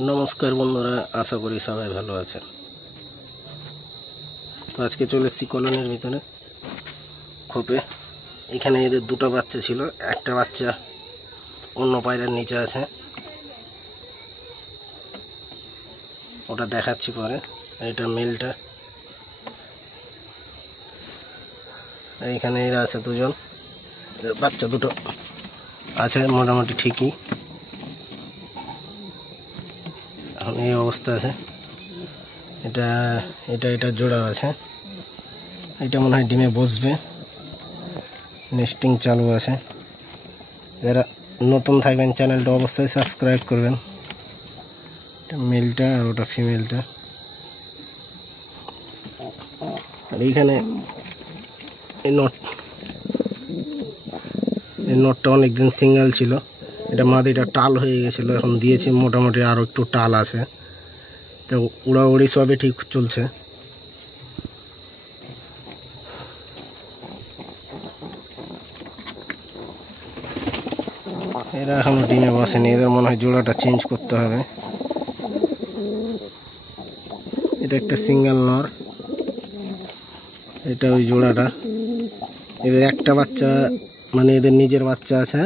नमस्कार बंधुरा आशा करी सबाई भालो आछेन। तो आज के चले एसेछि कलोनिर भितरे खोपे। एखाने एদের দুটো বাচ্চা ছিল, একটা বাচ্চা অন্য পায়রার নিচে আছে, ওটা দেখাচ্ছি পরে। এটা মেলটা, এইখানে এরা আছে দুজন, এদের বাচ্চা দুটো আছে মোটামুটি ঠিকই। এই অবস্থা আছে। এটা এটা এটা জোড়া আছে, এটা মনে হয় ডিমে বসবে, নেস্টিং চালু আছে। যারা নতুন থাকবেন চ্যানেলটা অবশ্যই সাবস্ক্রাইব করবেন। এটা মেলটা আর ওটা ফিমেলটা। আর এইখানে এই নটটা অনেকদিন সিঙ্গেল ছিল, এটা মাদিটা টাল হয়ে গেছিল, এখন দিয়েছি মোটামুটি আরও একটু টাল আছে। তো উড়াউড়ি সবই ঠিক চলছে। এরা এখনো ডিমে বসেনি, এদের মনে হয় জোড়াটা চেঞ্জ করতে হবে। এটা একটা সিঙ্গেল নর, এটা ওই জোড়াটা। এদের একটা বাচ্চা মানে এদের নিজের বাচ্চা আছে,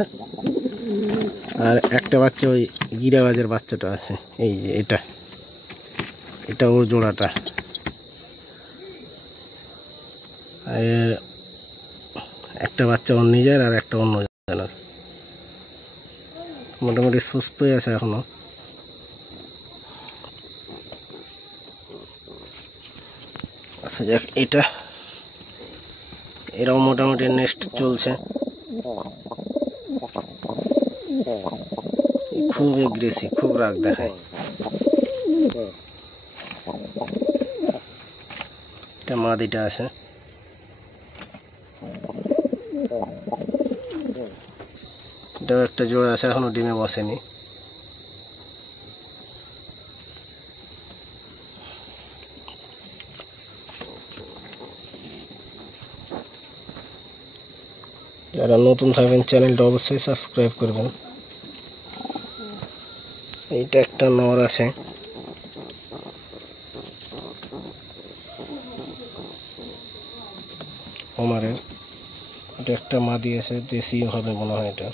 আর একটা বাচ্চা ওই গিরাবাজের বাচ্চাটা আছে। এই যে এটা এটা ওর জোড়াটা। একটা বাচ্চা ওর নিজের আর একটা অন্য জনের। মোটামুটি সুস্থই আছে এখনো। আচ্ছা যাক, এটা এরাও মোটামুটি নেক্সট চলছে। খুব এগ্রেসিভ, খুব রাগ দেখায়। এটা মাদিটা আছে। এটাও একটা জোড়া আছে, এখনো ডিমে বসেনি। যারা নতুন থাকবেন চ্যানেলটা অবশ্যই সাবস্ক্রাইব করবেন। এইটা একটা নর আছে, ওমারের। এটা একটা মাদি আছে, দেশি হবে মনে হয় এটা।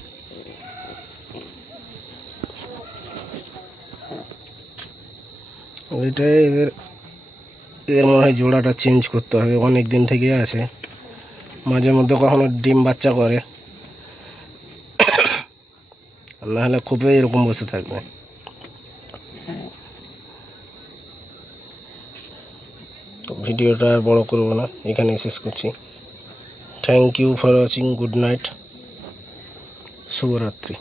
এটা এদের মনে হয় জোড়াটা চেঞ্জ করতে হবে, অনেক দিন থেকে আছে। মাঝে মধ্যে কখনো ডিম বাচ্চা করে, নাহলে খুবই এরকম বসে থাকবে। ভিডিওটা আর বড় করব না, এখানেই শেষ করছি। Thank you for watching. Good night, শুভরাত্রি।